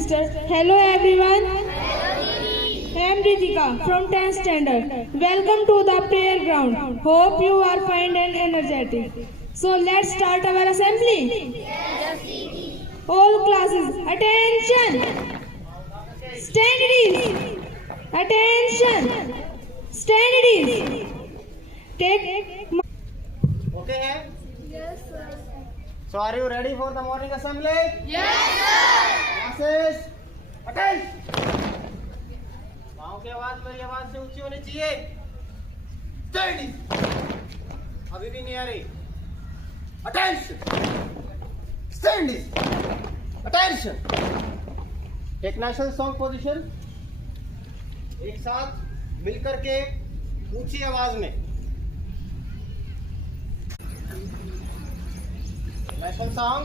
sister. Hello everyone. I am Ritika from 10th standard. Welcome to the prayer ground. Hope you are fine and energetic. So let's start our assembly. All classes, attention. Stand at ease. Attention. Stand at ease. Take. Okay है? Yes sir. So are you ready for the morning assembly? Yes sir. Classes, attend. गाँव की आवाज मेरी आवाज से ऊंची होनी चाहिए. Steady. अभी भी नहीं आ रही. Attention. Steady. Attention. Take national song position. एक साथ मिलकर के ऊंची आवाज में. National song.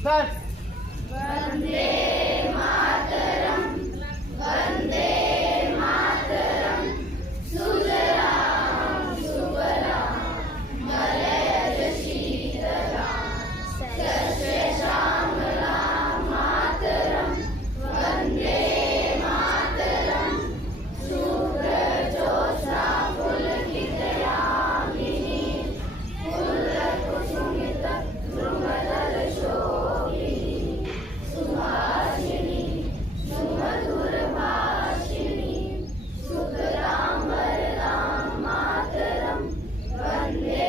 Start. Vande Mataram Vande Mataram Sujalam सुफलाम मलयज शीतलाम सस्यश्यामलाम मातरम वंदे मातरम शुभ्रजोत्स्ना पुलकितयामिनी फुल्लकुसुमितद्रुमदलशोभिनी सुहासिनी सुमधुरभाषिणी सुतरां वरदां मातरं वन्दे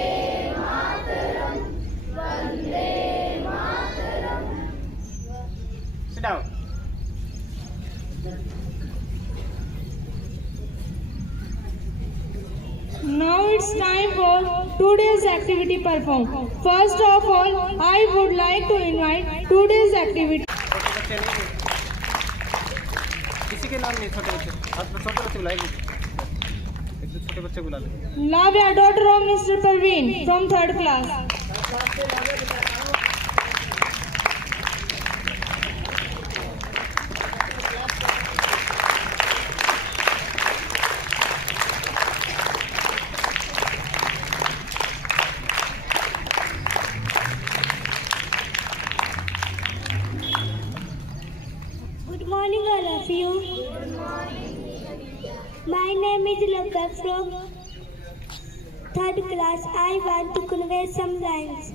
मातरं Vande Mataram. Sit down. Now it's time for today's activity perform. First of all, I would like to invite today's activity. छोटे बच्चे नहीं किसी के नाम नहीं. छोटे बच्चे हाथ में छोटे बच्चे बुलाएंगे. एक दो छोटे बच्चे बुला ले. Lavya, daughter of Mr. Parveen from 3rd class. Good morning, all of you. Good morning. My name is Labda from 3rd class. I want to convey some lines.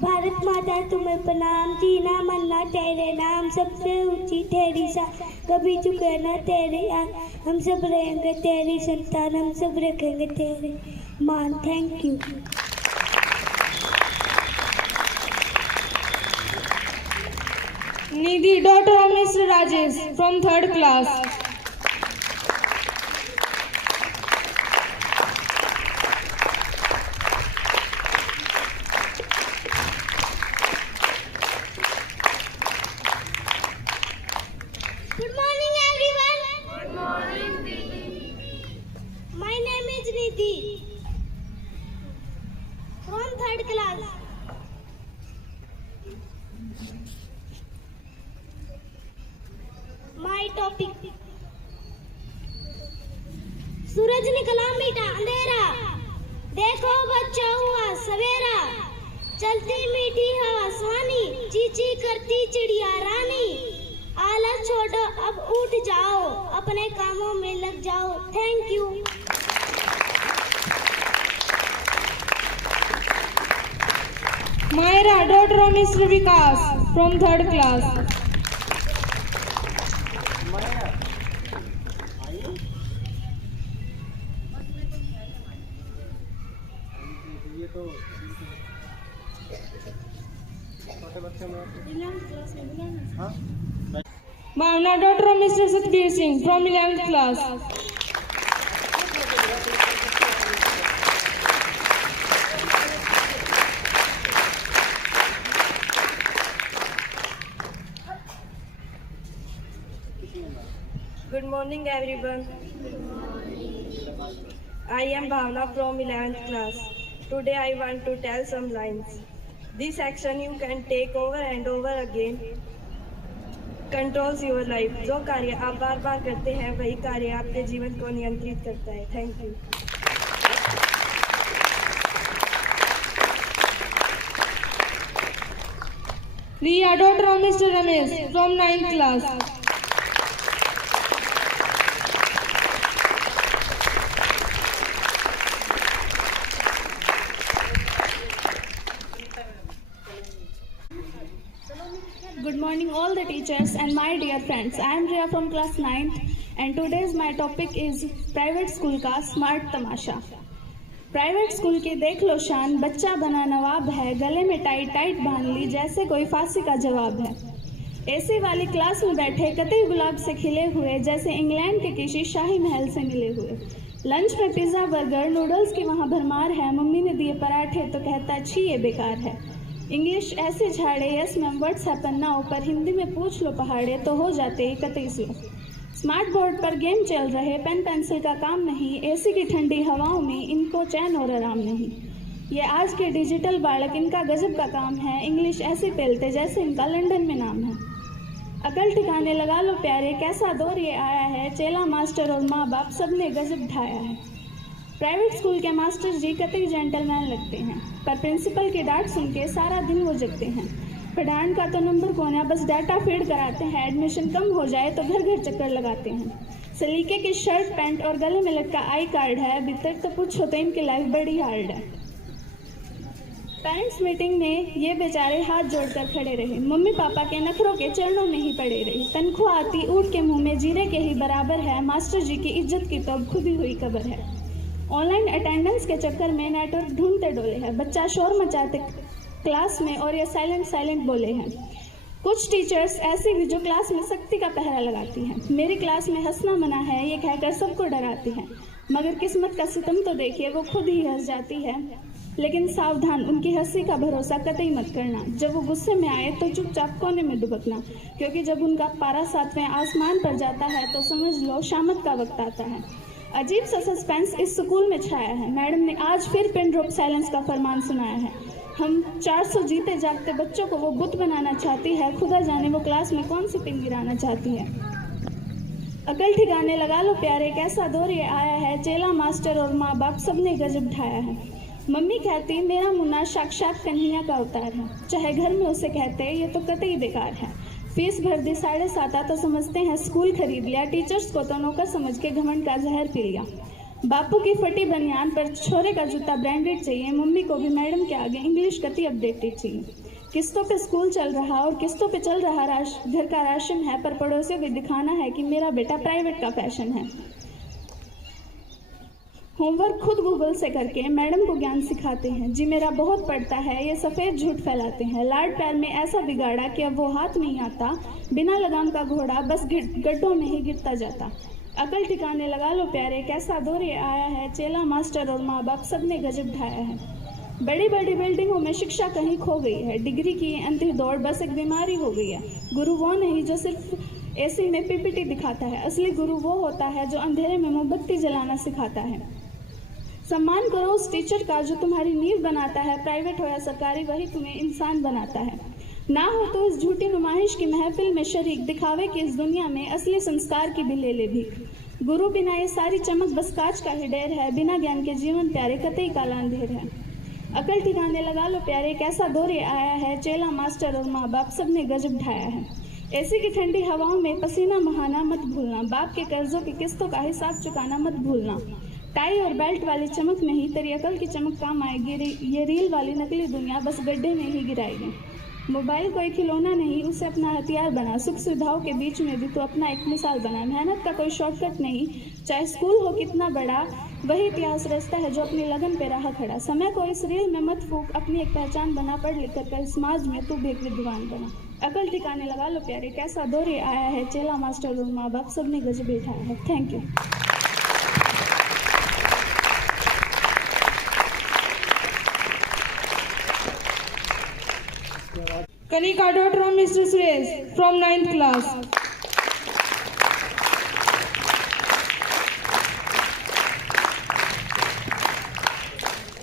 Bharat माता तुम्हें प्रणाम, जीना मरना तेरे नाम, सबसे ऊंची तेरी शान, कभी झुके ना तेरे आन, हम सब रहेंगे तेरी संतान, हम सब रखेंगे तेरे मान. Thank you. Nidhi, daughter of Mr. Rajesh from 3rd class. Good morning, everyone. Good morning, Nidhi. My name is Nidhi from 3rd class. My topic. सूरज निकला मीठा अंधेरा, देखो बच्चा हुआ सवेरा, चलती मीठी हवा सुहानी, चींची करती चिड़िया रानी, आलस छोड़ो अब उठ जाओ, अपने कामों में लग जाओ. Thank you. Myra, daughter of Mr. Vikas from 3rd class. माया आई ये तो छोटे बच्चे में. हाँ Bhavna, daughter of Mr. Satbir Singh from 11th class. Good morning, everyone. I am Bhavna from 11th class. Today I want to tell some lines. This action you can take over and over again. Controls your life. जो कार्य आप बार बार करते हैं वही कार्य आपके जीवन को नियंत्रित करता है. Thank you. Riya, daughter of Mr. Ramesh, from 9th class. Good morning all the teachers and my dear friends. I am Riya from class 9th and today's my topic is private school का smart तमाशा। Private school की देख लो शान, बच्चा बना नवाब है, गले में tight tight बांध ली जैसे कोई फांसी का जवाब है। एसी वाली क्लास में बैठे कतई गुलाब से खिले हुए, जैसे इंग्लैंड के किसी शाही महल से मिले हुए। लंच में पिज्जा बर्गर नूडल्स की वहाँ भरमार है, मम्मी ने दिए पराठे तो कहता छी ये बेकार है। इंग्लिश ऐसे झाड़े yes ma'am what's happen now, पर हिंदी में पूछ लो पहाड़े तो हो जाते कतई स्लो। स्मार्ट बोर्ड पर गेम चल रहे, पेन पेंसिल का काम नहीं, एसी की ठंडी हवाओं में इनको चैन और आराम नहीं। ये आज के डिजिटल बालक, इनका गजब का काम है, इंग्लिश ऐसे पेलते जैसे इनका लंदन में नाम है। अकल ठिकाने लगा लो प्यारे, कैसा दौर ये आया है, चेला मास्टर और माँ बाप सबने गजब ढाया है। प्राइवेट स्कूल के मास्टर जी कतई जेंटलमैन लगते हैं, पर प्रिंसिपल की डांट सुन के सारा दिन वो जगते हैं। पढ़ान का तो नंबर कोना, बस डाटा फीड कराते हैं, एडमिशन कम हो जाए तो घर घर चक्कर लगाते हैं। सलीके की शर्ट पैंट और गले में लटका आई कार्ड है, अभी तक तो पूछो तो इनकी लाइफ बड़ी हार्ड है। पेरेंट्स मीटिंग में ये बेचारे हाथ जोड़कर खड़े रहे, मम्मी पापा के नखरों के चरणों में ही पड़े रहे। तनख्वाह आती ऊँट के मुंह में जीरे के ही बराबर है, मास्टर जी की इज्जत की तो अब खुदी हुई कबर है। ऑनलाइन अटेंडेंस के चक्कर में नेटवर्क ढूंढते डोले हैं, बच्चा शोर मचाते क्लास में और ये साइलेंट बोले हैं। कुछ टीचर्स ऐसी भी जो क्लास में सख्ती का पहरा लगाती हैं, मेरी क्लास में हंसना मना है ये कहकर सबको डराती हैं, मगर किस्मत का सितम तो देखिए वो खुद ही हंस जाती है। लेकिन सावधान, उनकी हंसी का भरोसा कतई मत करना, जब वो गुस्से में आए तो चुपचाप कोने में दुबकना, क्योंकि जब उनका पारा 7वें आसमान पर जाता है तो समझ लो शामत का वक्त आता है। अजीब सा सस्पेंस इस स्कूल में छाया है, मैडम ने आज फिर पिन ड्रॉप साइलेंस का फरमान सुनाया है। हम 400 जीते जागते बच्चों को वो बुत बनाना चाहती है, खुदा जाने वो क्लास में कौन सी पिन गिराना चाहती है। अकल ठिकाने लगा लो प्यारे, कैसा दौर ये आया है, चेला मास्टर और माँ बाप सबने गजब ढाया है। मम्मी कहती मेरा मुन्ना साक्षात कन्हैया का अवतार है, चाहे घर में उसे कहते ये तो कतई बेकार है। फीस भर दी 7.5 तो समझते हैं स्कूल खरीद लिया, टीचर्स को तो नौकर समझ के घमंड का जहर पी लिया। बापू की फटी बनियान पर छोरे का जूता ब्रांडेड चाहिए, मम्मी को भी मैडम के आगे इंग्लिश कतई अपडेटेड चाहिए। किस्तों पे स्कूल चल रहा और किस्तों पे चल रहा घर का राशन है, पर पड़ोसियों को दिखाना है कि मेरा बेटा प्राइवेट का फैशन है। होमवर्क खुद गूगल से करके मैडम को ज्ञान सिखाते हैं, जी मेरा बहुत पड़ता है ये सफ़ेद झूठ फैलाते हैं। लाड प्यार में ऐसा बिगाड़ा कि अब वो हाथ नहीं आता, बिना लगाम का घोड़ा बस गड्ढों में ही गिरता जाता। अकल ठिकाने लगा लो प्यारे, कैसा दौर ये आया है, चेला मास्टर और माँ बाप सबने गजब ढाया है। बड़ी बड़ी बिल्डिंगों में शिक्षा कहीं खो गई है, डिग्री की अंधी दौड़ बस एक बीमारी हो गई है। गुरु वो नहीं जो सिर्फ एसी में पीपीटी दिखाता है, असली गुरु वो होता है जो अंधेरे में मोमबत्ती जलाना सिखाता है। सम्मान करो उस टीचर का जो तुम्हारी नींव बनाता है, प्राइवेट हो या सरकारी वही तुम्हें इंसान बनाता है। ना हो तो इस झूठी नुमाइश की महफिल में शरीक, दिखावे की इस दुनिया में असली संस्कार की भी ले ले भी। गुरु बिना ये सारी चमक बस कांच का ही ढेर है, बिना ज्ञान के जीवन प्यारे कतई काला अंधेर है। अकल ठिकाने लगा लो प्यारे, कैसा दौर ये आया है, चेला मास्टर और माँ बाप सबने गजब ढाया है। एसी की ठंडी हवाओं में पसीना बहाना मत भूलना, बाप के कर्जों की किस्तों का हिसाब चुकाना मत भूलना। टाई और बेल्ट वाली चमक नहीं, तेरी अकल की चमक काम आएगी, ये रील वाली नकली दुनिया बस गड्ढे में ही गिराएगी। मोबाइल कोई खिलौना नहीं, उसे अपना हथियार बना, सुख सुविधाओं के बीच में भी तो अपना एक मिसाल बना। मेहनत का कोई शॉर्टकट नहीं, चाहे स्कूल हो कितना बड़ा, वही इतिहास रचता है जो अपनी लगन पे रहा खड़ा। समय को इस रील में मत फूक, अपनी एक पहचान बना, पढ़ लिख कर समाज में तू भी एक विद्वान बना। अकल ठिकाने लगा लो प्यारे, कैसा दौर ये आया है, चेला मास्टर और माँ बाप सबने गजब बैठाया है। Thank you. Kanika, daughter of Mr. Suresh, from 9th class.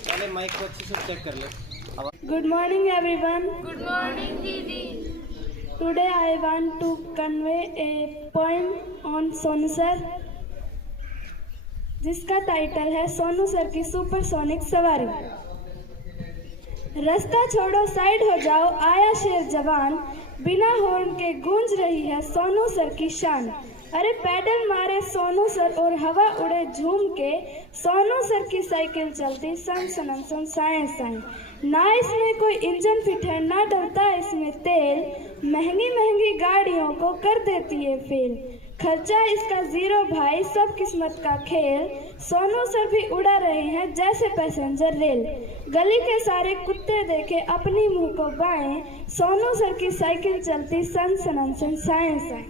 पहले माइक को अच्छे से चेक कर ले। Good morning everyone. Good morning, Didi. Today I want to convey a poem on Sonu sir, जिसका टाइटल है सोनू सर की सुपरसोनिक सवारी। रास्ता छोड़ो साइड हो जाओ आया शेर जवान, बिना हॉर्न के गूंज रही है सोनू सर की शान। अरे पैडल मारे सोनू सर और हवा उड़े झूम के, सोनू सर की साइकिल चलती सन सनन सन साए साए। ना इसमें कोई इंजन फिट है ना डलता इसमें तेल, महंगी महंगी गाड़ियों को कर देती है फेल। खर्चा इसका जीरो भाई सब किस्मत का खेल, सोनू सर भी उड़ा रहे हैं जैसे पैसेंजर रेल। गली के सारे कुत्ते देखे अपनी मुंह को बाएं, सोनू सर की साइकिल चलती सन सनन सन साए साए।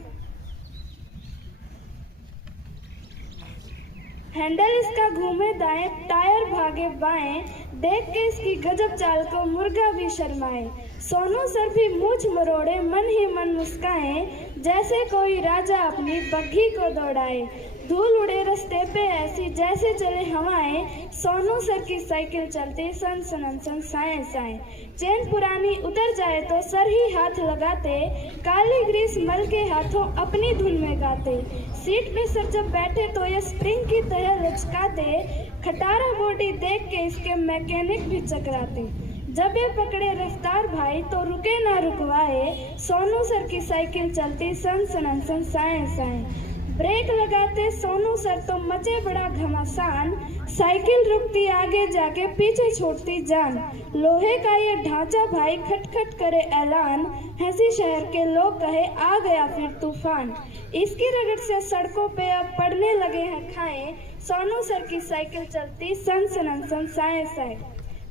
हैंडल इसका घूमे दाएं टायर भागे बाएं, देख के इसकी गजब चाल को मुर्गा भी शर्माए। सोनू सर भी मूछ मरोड़े मन ही मन मुस्काए, जैसे कोई राजा अपनी बग्घी को दौड़ाए। धूल उड़े रास्ते पे ऐसी जैसे चले हवाएं, सोनू सर की साइकिल चलती सन सनन सन साए साए। चेन पुरानी उतर जाए तो सर ही हाथ लगाते, काली ग्रीस मल के हाथों अपनी धुन में गाते। सीट पे सर जब बैठे तो ये स्प्रिंग की तरह लचकाते, खटारा बॉडी देख के इसके मैकेनिक भी चकराते। जब ये पकड़े रफ्तार भाई तो रुके ना रुकवाए, सोनू सर की साइकिल चलती सन सनन सन साए साए। ब्रेक लगाते सोनू सर तो मचे बड़ा घमासान, साइकिल रुकती आगे जाके पीछे छोड़ती जान। लोहे का ये ढांचा भाई खटखट करे ऐलान, हंसी शहर के लोग कहे आ गया फिर तूफान। इसकी रगड़ से सड़कों पे अब पड़ने लगे हैं खाएं, सोनू सर की साइकिल चलती सन सनन सन साए साए।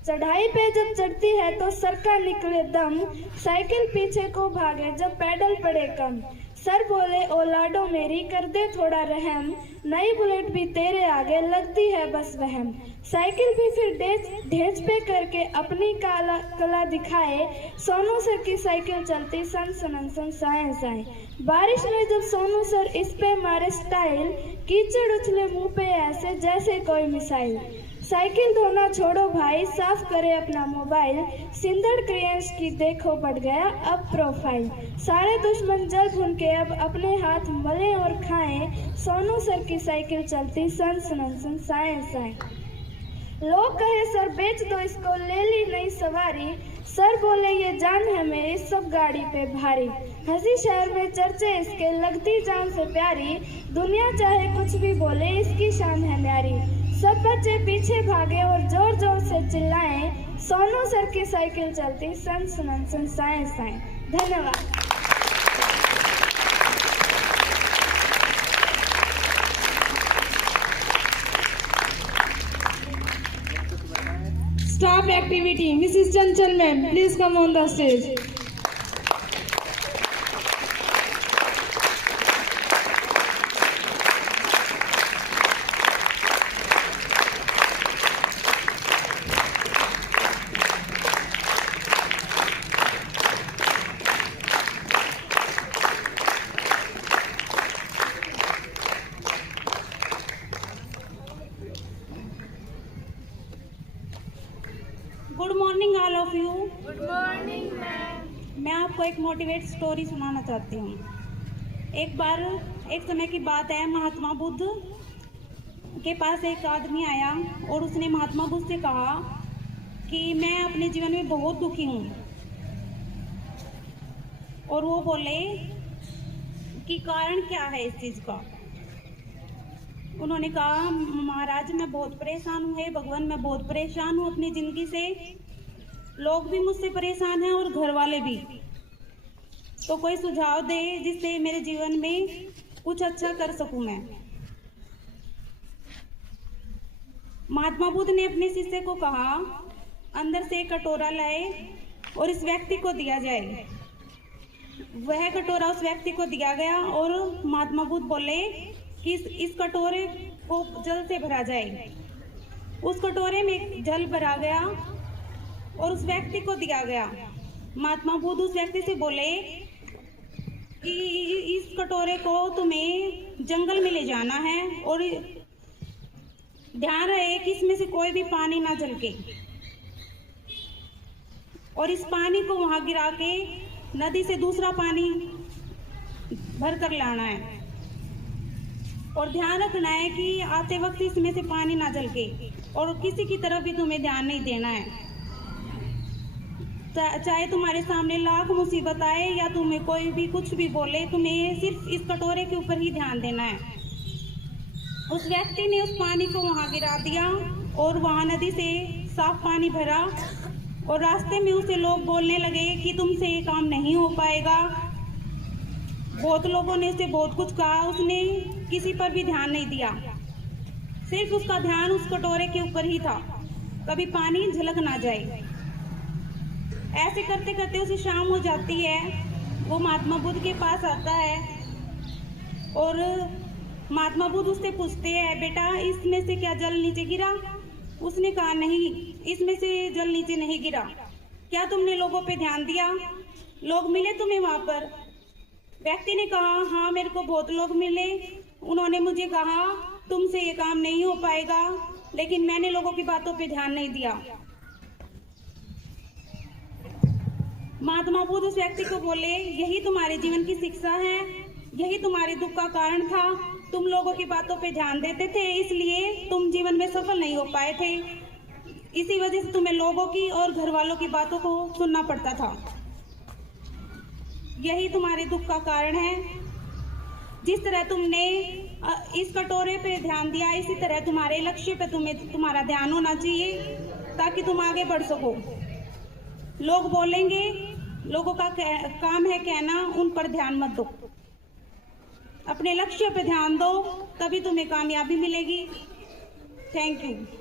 चढ़ाई पे जब चढ़ती है तो सर का निकले दम, साइकिल पीछे को भागे जब पैडल पड़े कम। सर बोले ओ लाडो मेरी कर दे थोड़ा रहम, नई बुलेट भी तेरे आगे लगती है बस वहम। साइकिल भी फिर ढेंच पे करके अपनी कला दिखाए, सोनू सर की साइकिल चलती सन सनन सन साए साए। बारिश में जब सोनू सर इस पे मारे स्टाइल, कीचड़ उछले मुंह पे ऐसे जैसे कोई मिसाइल। साइकिल धोना छोड़ो भाई साफ करे अपना मोबाइल, सिंदड़ क्रियंस की देखो बढ़ गया अब प्रोफाइल। सारे दुश्मन जल भुन के अब अपने हाथ मले और खाएं, सोनू सर की साइकिल चलती सन सनन सन साए साए। लोग कहे सर बेच दो इसको ले ली नई सवारी, सर बोले ये जान है मेरी सब गाड़ी पे भारी। हंसी शहर में चर्चे इसके लगती जान से प्यारी, दुनिया चाहे कुछ भी बोले इसकी शान है न्यारी। सब बच्चे पीछे भागे और जोर जोर से चिल्लाएं, सोनू सर की साइकिल चलती सन सनन सन साए साए। धन्यवाद। Staff activity. Mrs. Chanchal ma'am, please come on the stage. Good morning all of you. Good morning ma'am. मैं आपको एक मोटिवेट स्टोरी सुनाना चाहती हूँ। एक समय की बात है, महात्मा बुद्ध के पास एक आदमी आया और उसने महात्मा बुद्ध से कहा कि मैं अपने जीवन में बहुत दुखी हूँ। और वो बोले कि कारण क्या है इस चीज़ का। उन्होंने कहा महाराज मैं बहुत परेशान हूँ, हे भगवान मैं बहुत परेशान हूँ अपनी ज़िंदगी से, लोग भी मुझसे परेशान हैं और घर वाले भी। तो कोई सुझाव दे जिससे मेरे जीवन में कुछ अच्छा कर सकूँ मैं। महात्मा बुद्ध ने अपने शिष्य को कहा अंदर से एक कटोरा लाए और इस व्यक्ति को दिया जाए। वह कटोरा उस व्यक्ति को दिया गया और महात्मा बुद्ध बोले कि इस कटोरे को जल से भरा जाए। उस कटोरे में जल भरा गया और उस व्यक्ति को दिया गया। महात्मा बुद्ध उस व्यक्ति से बोले कि इस कटोरे को तुम्हें जंगल में ले जाना है और ध्यान रहे कि इसमें से कोई भी पानी ना झलके, और इस पानी को वहां गिरा के नदी से दूसरा पानी भर कर लाना है। और ध्यान रखना है कि आते वक्त इसमें से पानी ना झलके और किसी की तरफ भी तुम्हें ध्यान नहीं देना है। चाहे तुम्हारे सामने लाख मुसीबत आए या तुम्हें कोई भी कुछ भी बोले, तुम्हें सिर्फ इस कटोरे के ऊपर ही ध्यान देना है। उस व्यक्ति ने उस पानी को वहां गिरा दिया और वहां नदी से साफ पानी भरा और रास्ते में उसे लोग बोलने लगे कि तुमसे ये काम नहीं हो पाएगा। बहुत लोगों ने उसे बहुत कुछ कहा, उसने किसी पर भी ध्यान नहीं दिया, सिर्फ उसका ध्यान उस कटोरे के ऊपर ही था, कभी पानी झलक ना जाए। ऐसे करते करते उसे शाम हो जाती है। वो महात्मा बुद्ध के पास आता है और महात्मा बुद्ध उससे पूछते हैं, बेटा इसमें से क्या जल नीचे गिरा? उसने कहा नहीं, इसमें से जल नीचे नहीं गिरा। क्या तुमने लोगों पे ध्यान दिया? लोग मिले तुम्हें वहां पर? व्यक्ति ने कहा हाँ, मेरे को बहुत लोग मिले, उन्होंने मुझे कहा तुमसे ये काम नहीं हो पाएगा, लेकिन मैंने लोगों की बातों पे ध्यान नहीं दिया। महात्मा बुद्ध उस व्यक्ति को बोले, यही तुम्हारे जीवन की शिक्षा है, यही तुम्हारे दुख का कारण था। तुम लोगों की बातों पे ध्यान देते थे, इसलिए तुम जीवन में सफल नहीं हो पाए थे। इसी वजह से तुम्हें लोगों की और घर वालों की बातों को सुनना पड़ता था। यही तुम्हारे दुख का कारण है। जिस तरह तुमने इस कटोरे पे ध्यान दिया, इसी तरह तुम्हारे लक्ष्य पे तुम्हारा ध्यान होना चाहिए ताकि तुम आगे बढ़ सको। लोग बोलेंगे, लोगों का काम है कहना, उन पर ध्यान मत दो। अपने लक्ष्य पे ध्यान दो, तभी तुम्हें कामयाबी मिलेगी। Thank you.